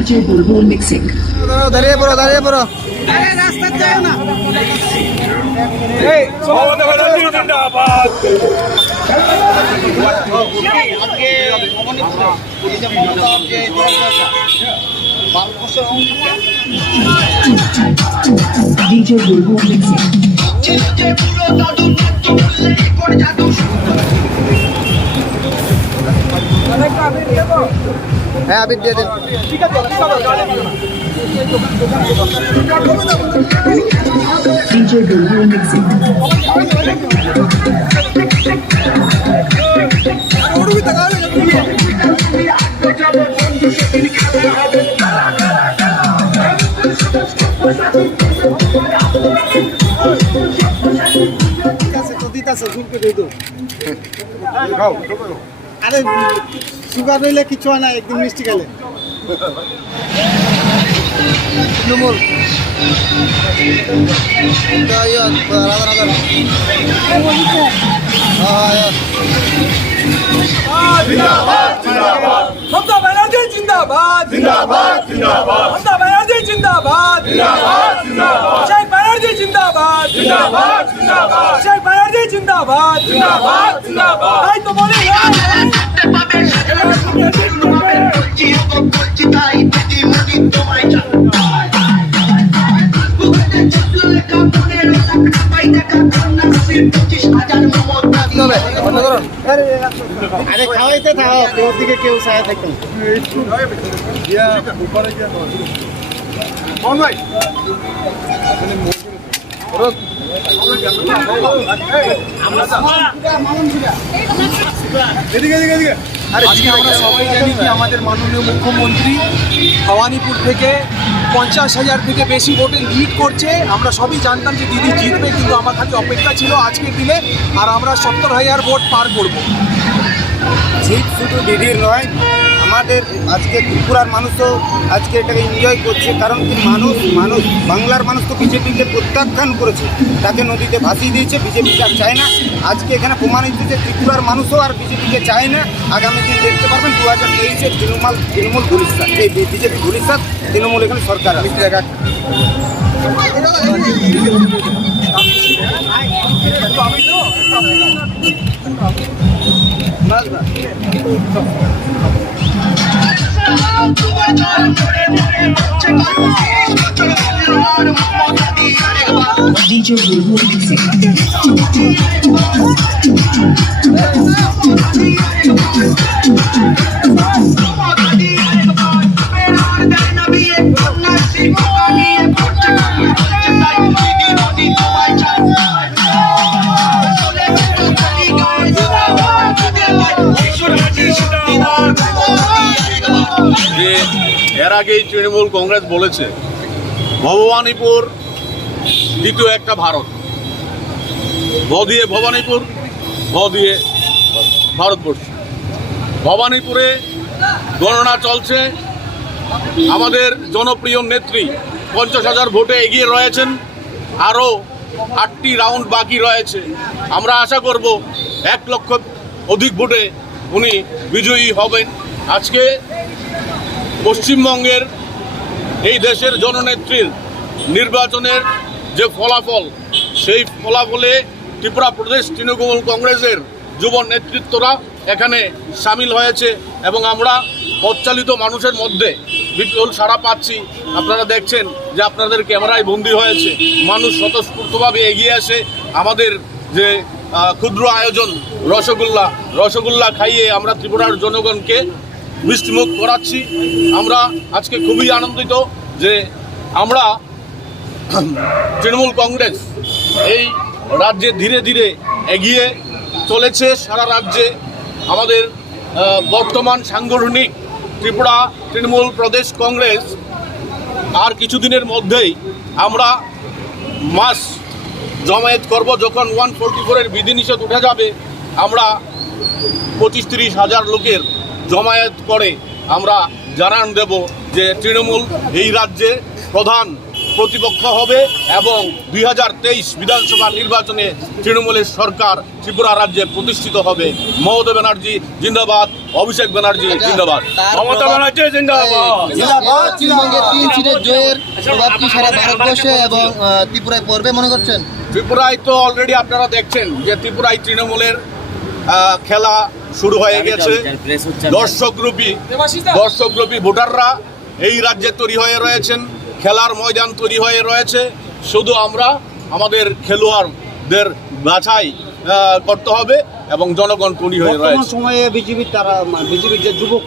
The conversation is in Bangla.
DJ Bulbul mixing. দাঁড়িয়ে পড়ো রাস্তা যায় না। DJ Bulbul mixing. হ্যাঁ আবির দিয়ে দিন। DJ Bulbul mixing. আরে সুগার রইলে কিছু হয় না, একদিন মিষ্টি খেলে। মমতা ব্যানার্জি জিন্দাবাদ জিন্দাবাদ জিন্দাবাদ মমতা ব্যানার্জি জিন্দাবাদ জিন্দাবাদ জিন্দাবাদ শেখ ব্যানার্জি জিন্দাবাদ জিন্দাবাদ জিন্দাবাদ শেখ ব্যানার্জি জিন্দাবাদ জিন্দাবাদ জিন্দাবাদ তাই তো বলি আরে খাওয়াইতে থাকো, তোর দিকে কেউ ছায়া থাকতো। আজকে আমরা সবাই জানি কি আমাদের মাননীয় মুখ্যমন্ত্রী ভবানীপুর থেকে 50,000 থেকে বেশি ভোটে লিড করছে। আমরা সবই জানতাম যে দিদি জিতবে, কিন্তু আমার খালি অপেক্ষা ছিল আজকের দিনে, আর আমরা 70,000 ভোট পার করব। জিত শুধু দিদির নয়, আমাদের আজকে ত্রিপুরার মানুষও আজকে এটাকে এনজয় করছে। কারণ কি মানুষ বাংলার মানুষ তো বিজেপিকে প্রত্যাখ্যান করেছে, তাকে নদীতে ভাসিয়ে দিয়েছে। বিজেপিকে আর চায় না। আজকে এখানে প্রমাণিত যে ত্রিপুরার মানুষও আর বিজেপিকে চায় না। আগামী দিন দেখতে পারবেন 2023-এ তৃণমূল ভবিষ্যৎ, এই বিজেপি ভবিষ্যৎ, তৃণমূল এখানে সরকার আছে। DJ Bulbul mixing. যে এর আগেই তৃণমূল কংগ্রেস বলেছে ভবানীপুর দ্বিতীয় একটা ভারত, ভ দিয়ে ভবানীপুর, ভ দিয়ে ভারতবর্ষ। ভবানীপুরে গণনা চলছে, আমাদের জনপ্রিয় নেত্রী 50,000 ভোটে এগিয়ে রয়েছেন, আরও 8টি রাউন্ড বাকি রয়েছে। আমরা আশা করব 1 লক্ষ অধিক ভোটে উনি বিজয়ী হবেন। আজকে পশ্চিমবঙ্গের এই দেশের জননেত্রীর নির্বাচনের যে ফলাফল, সেই ফলাফলে ত্রিপুরা প্রদেশ তৃণমূল কংগ্রেসের যুব নেতৃত্বরা এখানে সামিল হয়েছে এবং আমরা পথচালিত মানুষের মধ্যে বিপুল সাড়া পাচ্ছি। আপনারা দেখছেন যে আপনাদের ক্যামেরায় বন্দী হয়েছে, মানুষ স্বতঃস্ফূর্তভাবে এগিয়ে আসে আমাদের যে ক্ষুদ্র আয়োজন রসগোল্লা খাইয়ে আমরা ত্রিপুরার জনগণকে মিষ্টিমুখ করাচ্ছি। আমরা আজকে খুবই আনন্দিত যে আমরা তৃণমূল কংগ্রেস এই রাজ্যে ধীরে ধীরে এগিয়ে চলেছে। সারা রাজ্যে আমাদের বর্তমান সাংগঠনিক ত্রিপুরা তৃণমূল প্রদেশ কংগ্রেস আর কিছুদিনের মধ্যেই আমরা মাস জমায়েত করব। যখন 144-এর বিধিনিষেধ উঠে যাবে আমরা 25-30 হাজার লোকের জমায়েত করে আমরা জানান দেব যে তৃণমূল এই রাজ্যে প্রধান প্রতিপক্ষ হবে এবং 2023 বিধানসভা নির্বাচনে তৃণমূলের সরকার ত্রিপুরা রাজ্যে প্রতিষ্ঠিত হবে। মমতা ব্যানার্জি জিন্দাবাদ, অভিষেক ব্যানার্জি জিন্দাবাদ, মমতা ব্যানার্জি জিন্দাবাদ। পশ্চিমবঙ্গে 3 সিটের জয়ের প্রভাব কি সারা ভারতবর্ষে এবং ত্রিপুরায় পড়বে মনে করছেন? ত্রিপুরায় তো অলরেডি আপনারা দেখছেন যে ত্রিপুরায় তৃণমূলের খেলা শুরু হয়ে গেছে। দর্শকরূপী ভোটাররা এই রাজ্যে তৈরি হয়ে রয়েছেন, খেলার ময়দান তৈরি হয়ে রয়েছে। শুধু আমরা আমাদের খেলোয়াড়দের বাছাই করতে হবে এবং জনগণ তৈরি হয়ে রয়েছে। সময়ে বিজেপির যে যুবক